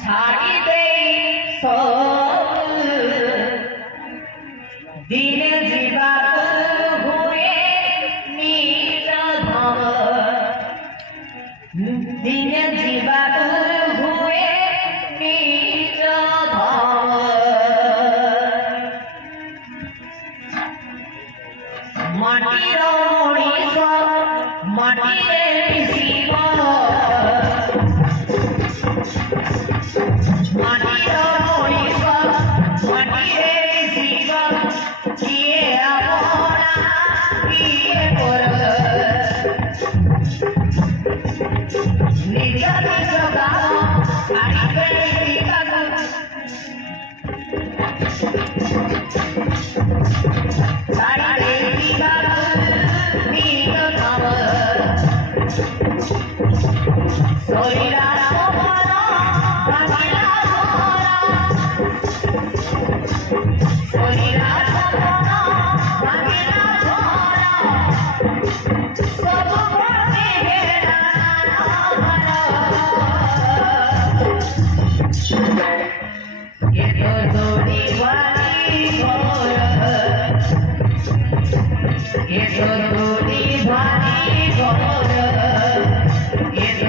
ছাড়ি দেই সব দিনে জীবাক হুয়ে নিজ ধাম দিনে জীবাক হুয়ে নিজ ধাম মাটির মଣିষ মাটিরে মিশিব মাটির মনিষ মাটিরে মিশিব কিয়ে আপনা কিয়ে পর নিজ নিজ কাম ছাড়িবে জীবাক ছাড়িবে জীবাক নিজ ধাম শরীরার মন ভাঙিলা ধরা শরীরার মন ভাঙিলা ধরা সব ভক্তি হেরা এত দড়ি ভারি ঘর এত দড়ি ভারি ঘর এত